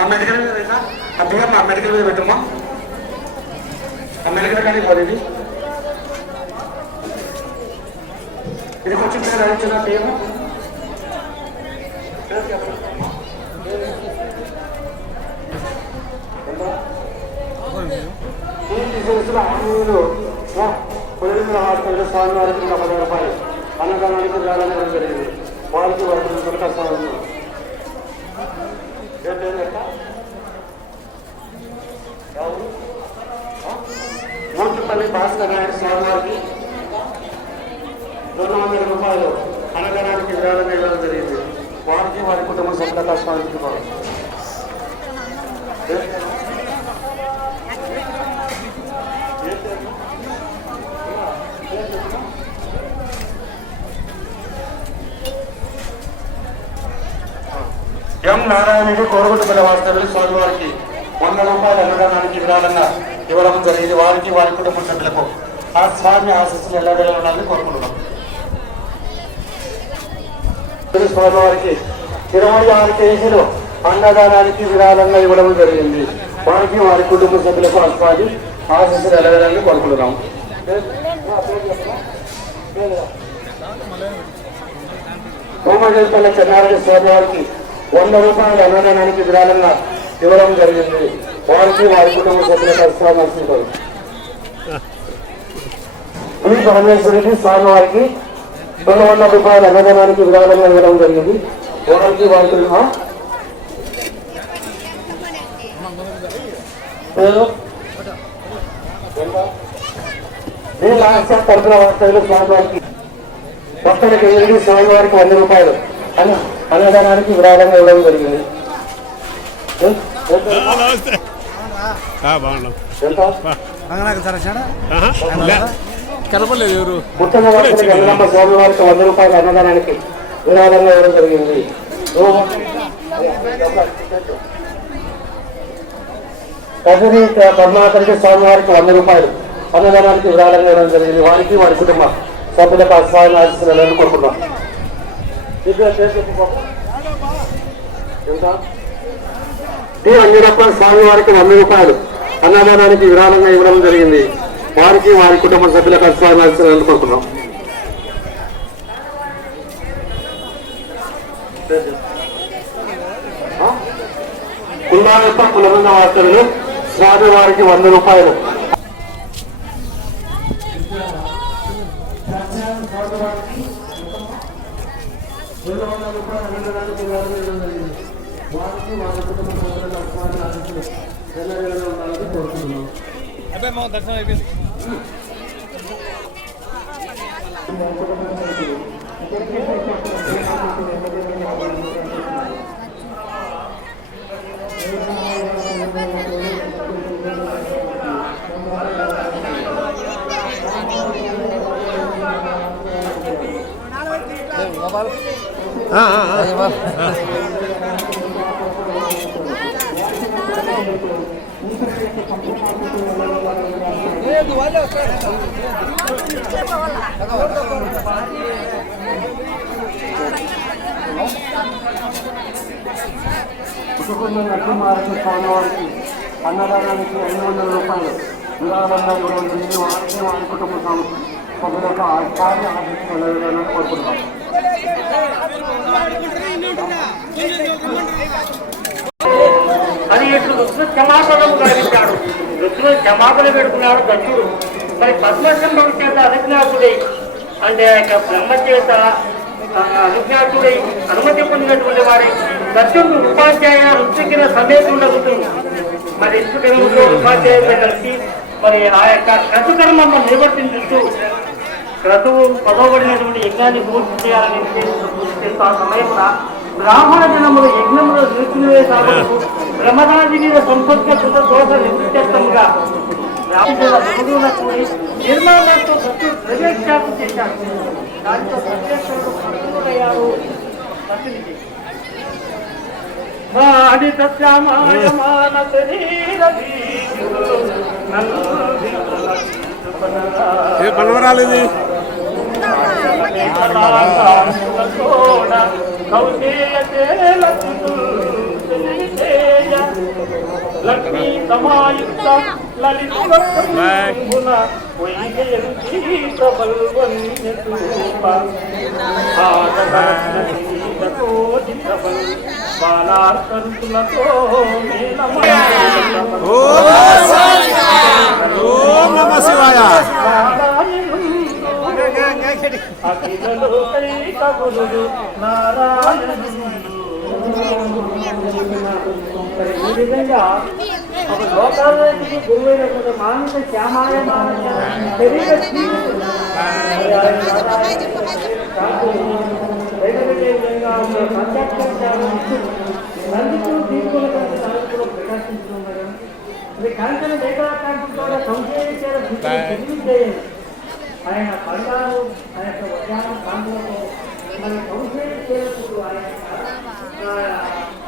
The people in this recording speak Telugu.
ఆ మెడికల్ మీద పెట్టా మెడికల్ మీద పెట్టమ్మా. ఆ మెడికల్ కానీ పోదు ఇది. ఇది కొంచెం పేరు అడిచిన బియ్యం హామీలు పొలిటికల్ హాస్పిటల్ స్వామివారికి నూట రూపాయలు. అన్నదానానికి వేలనే జరిగింది. వాళ్ళకి వర్కులు భాస్కర్ నాయుడు స్వామివారికి రెండు వందల రూపాయలు అన్నదానానికి విరాళం వేయడం జరిగింది. వారికి వారి కుటుంబ సభ్యులకు స్వామించుకోవాలి ఎం నారాయణుడు కోరుగుట్టుపల్లి వాస్తవ్యులు స్వామివారికి వంద రూపాయల అన్నదానానికి విరాళంగా ఇవ్వడం జరిగింది. వారికి వారి కుటుంబ సభ్యులకు ఆ స్వామి ఆశస్సులు ఎలా ఉండాలని కోరుకుంటున్నాం. స్వామివారికి ఇరవై ఆరు కేజీలు అన్నదానానికి విరాళంగా ఇవ్వడం జరిగింది. వారికి వారి కుటుంబ సభ్యులకు ఆ స్వామి ఆశస్సులు ఎలగాలని కోరుకుంటున్నాం. హోమజల్పల్లి చెన్నారెడ్డి స్వామి వారికి వంద రూపాయల అన్నదానానికి విరాళంగా ఇవ్వడం జరిగింది. వారికి వారి కుటుంబ సభ్యులకు స్వామి ఈ పరమేశ్వరుడి స్వామి వారికి రెండు వందల రూపాయల అన్నదానానికి విరాళంగా ఇవ్వడం జరిగింది. వారికి వారి కుటుంబ పేరు నేను లాస్ట్ తరపున వాస్తవ్యులు స్వామి వారికి భక్తులకు ఎనిమిది స్వామివారికి వంద రూపాయలు అన్న అన్నదానానికి విరాళంగా ఇవ్వడం జరిగింది. ఏ? ఎంత? రంగనాయక ఎవరు? స్వామివారికి వంద రూపాయల అన్నదానానికి విరాళంగా ఇవ్వడం జరిగింది. కదిరి కర్ణాకరికి స్వామివారికి వంద రూపాయలు అన్నదానానికి విరాళంగా ఇవ్వడం జరిగింది. వారికి వారి కుటుంబ సభ్యులకు ఆ స్వామి ఆశిస్తున్నారని. ఎంత? టి అంజనప్ప స్వామి వారికి వంద రూపాయలు. అన్నదానానికి విరాళంగా ఇవ్వడం జరిగింది. వారికి వారి కుటుంబ సభ్యులకు స్వామి ఆశిస్తున్నారని కోరుకుంటున్నాం కుల్లాయప్ప కులబంద వార్తలు స్వామి వారికి వంద రూపాయలు వారికి వారి కుటుంబ సభ్యులకు స్వామి ఆశిస్తులు ఎల్లవేళలా ఉండాలని కోరుతున్నాం అబ్బాయి మా దర్శనం అయిపోయింది కుటుంబ నరసింహారెడ్డి స్వామి వారికి అన్నదానానికి ఐదు వందల రూపాయలు విరాళంగా ఇవ్వడం జరిగింది వారికి వారి కుటుంబ సం- సభ్యులకు ఆ ఆర్థిక ఆశిస్తులను కోరుకుంటున్నాం అది ఇట్లు క్షమాపణలు కలిగించాడు విష్ణు క్షమాపణ పెడుకున్నాడు దక్షుడు మరి పద్మశంభం చేత అభిజ్ఞాతుడై అంటే ఆ బ్రహ్మ చేత ఆ, అభిజ్ఞాతుడై అనుమతి పొందినటువంటి వారి దక్షుడు ఉపాధ్యాయ ఋషికిన సమేతుండగుతూ మరి ఇష్టకర్మంలో ఉపాధ్యాయులతో కలిసి మరి ఆ యొక్క క్రతుకర్మను నిర్వర్తించుతూ క్రతువు పదవబడినటువంటి యజ్ఞాన్ని పూర్తి చేయాలని ఉద్దేశంతో పూర్తి చేస్తూ ఆ సమయంలో బ్రాహ్మణ జనములు యజ్ఞములు నిలిపివే కాబట్టి బ్రహ్మరాజు మీద నివృత్తముగా బ్రాహ్మణుల కూడి నిర్మాణంతో ప్రవేశాలు చేశారు. దాంతో సత్యునికి వాడి ఏ లక్ష్మీ సమాయుక్త లలిత గుణ వైజయంతి ప్రబల్వన్యతూప ఆదరత్నకోటి ప్రబల్ బాలార్కంతులతో ఓం నమ శివాయ. అఖిలలో మరి ఈ విధంగా ఒక లోకాలకి గురువైనటువంటి మానస శ్యామాయ మానస శరీర దీపుల కంటే నాలుగు కాంచన సంశయించారు ఆయన బంగారు ఆయన యొక్క వడ్డాను మన సంశయం ఆయన Yeah.